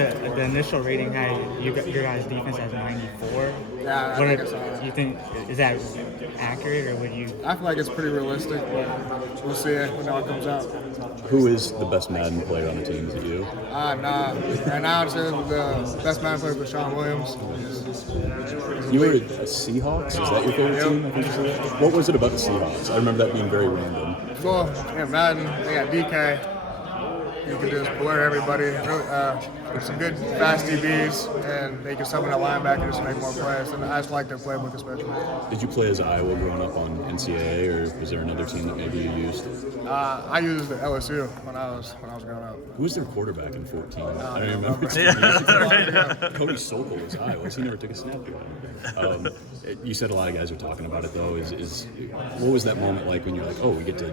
The initial rating had your guys' defense as 94. Yeah, What I think I saw that. you think, is that accurate, or would you? I feel like it's pretty realistic, but we'll see when it all comes out. Who is the best Madden player on the team? Is it you? Nah. Right now, I'd say the best man player was Sean Williams. You were at Seahawks? Is that your favorite team? I think you said? What was it about the Seahawks? I remember that being very random. Well, yeah, Madden, they got DK. You can just blur everybody. With some good fast DBs, and they can summon a linebacker to make more plays. And I just like their playbook especially. Did you play as Iowa growing up on NCAA, or was there another team that maybe you used? I used LSU when I was growing up. Who was their quarterback in 14? I don't remember. Cody Sokol was Iowa. He never took a snap together. You said a lot of guys are talking about it though. What was that moment like when you're like, oh, we get to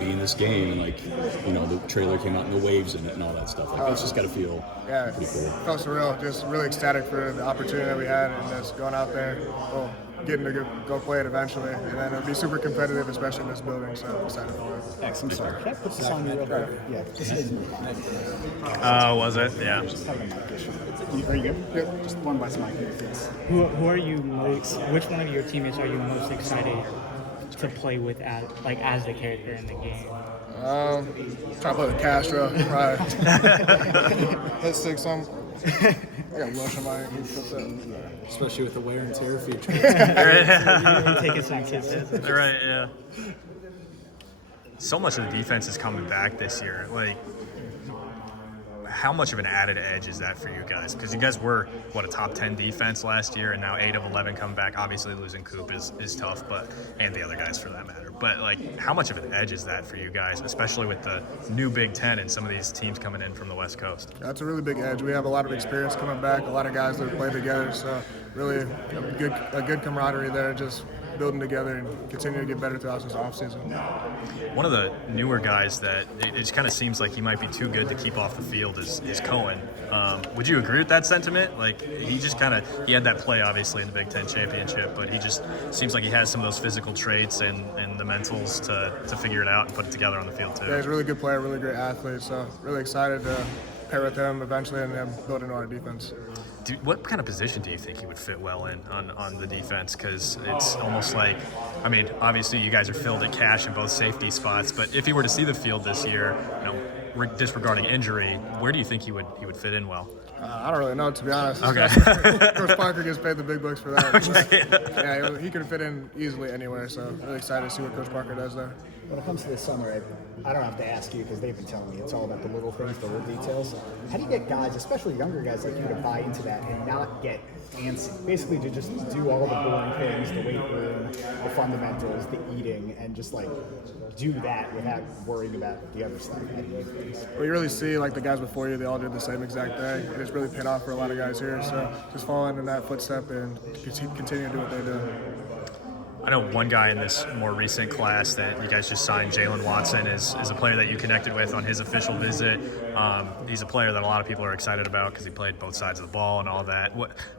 be in this game, and like, you know, the trailer came out and the waves in it and all that stuff. Like, it's just got to feel pretty cool. It felt surreal. Just really ecstatic for the opportunity that we had, and just going out there, getting to go play it eventually, and then it'll be super competitive, especially in this building. So I'm excited for it. X, I'm sorry. Can I put this on you real quick? Yeah, this is Was it? Yeah. Are you good? Yep. Just one by mic in your face. Who are you most? Which one of your teammates are you most excited to play with as the character in the game? Try to play with Castro. Hit six some. I got lush on my ankle. Especially with the wear and tear feature. You're taking some kisses. Right, yeah. So much of the defense is coming back this year. Like, how much of an added edge is that for you guys? Because you guys were, a top 10 defense last year, and now 8 of 11 coming back. Obviously, losing Coop is tough, and the other guys for that matter. But, like, how much of an edge is that for you guys, especially with the new Big Ten and some of these teams coming in from the West Coast? That's a really big edge. We have a lot of experience coming back, a lot of guys that have played together, so really a good camaraderie there, just building together and continue to get better throughout this offseason. One of the newer guys that it just kind of seems like he might be too good to keep off the field is Cohen. Would you agree with that sentiment? Like, he just he had that play obviously in the Big Ten championship, but he just seems like he has some of those physical traits and the mentals to figure it out and put it together on the field too. Yeah, he's a really good player, really great athlete, so really excited to pair with him eventually and then build into our defense. What kind of position do you think he would fit well in on the defense? Because it's almost like, I mean, obviously you guys are filled at cash in both safety spots, but if he were to see the field this year, disregarding injury, where do you think he would fit in well? I don't really know, to be honest. Okay. Coach Parker gets paid the big bucks for that. Yeah, he could fit in easily anywhere, so really excited to see what Coach Parker does there. When it comes to this summer, I don't have to ask you because they've been telling me it's all about the little things, the little details. How do you get guys, especially younger guys like you, to buy into that and not get antsy? Basically to just do all the boring things, the weight room, the fundamentals, the eating, and just like do that without worrying about the other stuff. Well, you really see like the guys before you, they all did the same exact thing, and it's really paid off for a lot of guys here. So just following in that footstep and continue to do what they do. I know one guy in this more recent class that you guys just signed, Jalen Watson, is a player that you connected with on his official visit. He's a player that a lot of people are excited about because he played both sides of the ball and all that.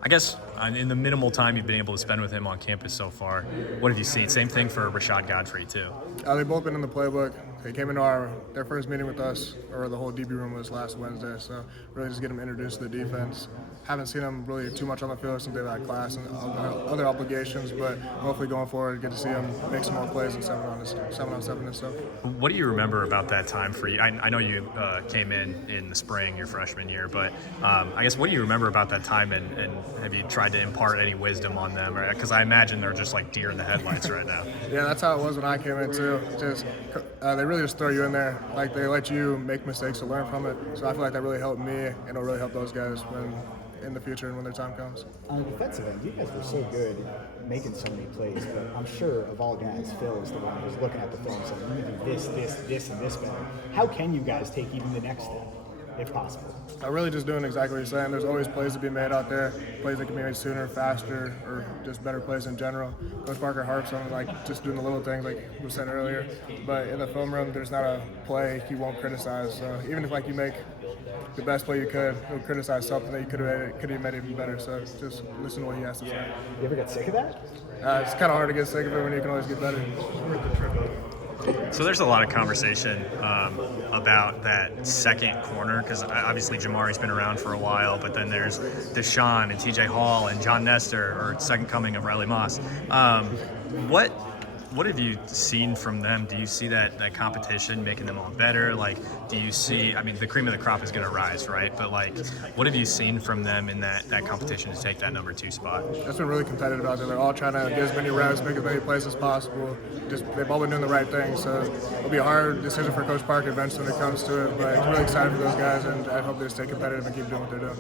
I guess in the minimal time you've been able to spend with him on campus so far, what have you seen? Same thing for Rashad Godfrey too. They've both been in the playbook. They came into their first meeting with us, or the whole DB room was last Wednesday, so really just get them introduced to the defense. Haven't seen them really too much on the field since they've had class and other obligations, but hopefully going forward, get to see them make some more plays and 7-on-7 and stuff. What do you remember about that time for you? I know you came in the spring, your freshman year, but I guess what do you remember about that time, and have you tried to impart any wisdom on them? Because I imagine they're just like deer in the headlights right now. Yeah, that's how it was when I came in too. Just they really just throw you in there, like they let you make mistakes to learn from it. So I feel like that really helped me, and it'll really help those guys in the future and when their time comes. On the defensive end, you guys were so good making so many plays, but I'm sure of all guys, Phil is the one who's looking at the film saying, you do this, and this better. How can you guys take even the next step, if possible? I'm really just doing exactly what you're saying. There's always plays to be made out there, plays that can be made sooner, faster, or just better plays in general. Coach Parker harps on like just doing the little things like we said earlier, but in the film room, there's not a play he won't criticize. So even if like you make the best play you could, he'll criticize something that you could have made even better. So just listen to what he has to say. You ever get sick of that? It's kind of hard to get sick of it when you can always get better. So there's a lot of conversation about that second corner because obviously Jamari's been around for a while, but then there's Deshaun and TJ Hall and John Nestor, or second coming of Riley Moss. What have you seen from them? Do you see that competition making them all better? Like, do you see, I mean, the cream of the crop is going to rise, right? But, like, what have you seen from them in that competition to take that number 2 spot? It's been really competitive out there. They're all trying to get as many reps, make as many plays as possible. They've all been doing the right thing. So it'll be a hard decision for Coach Parker eventually when it comes to it. But I'm really excited for those guys, and I hope they stay competitive and keep doing what they're doing.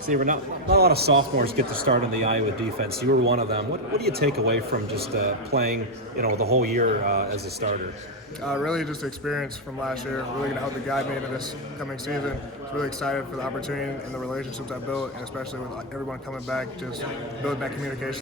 Xavier, not a lot of sophomores get to start in the Iowa defense. You were one of them. What do you take away from just playing, the whole year as a starter? Really just experience from last year. Really going to help to guide me into this coming season. Just really excited for the opportunity and the relationships I built, and especially with everyone coming back, just building that communication.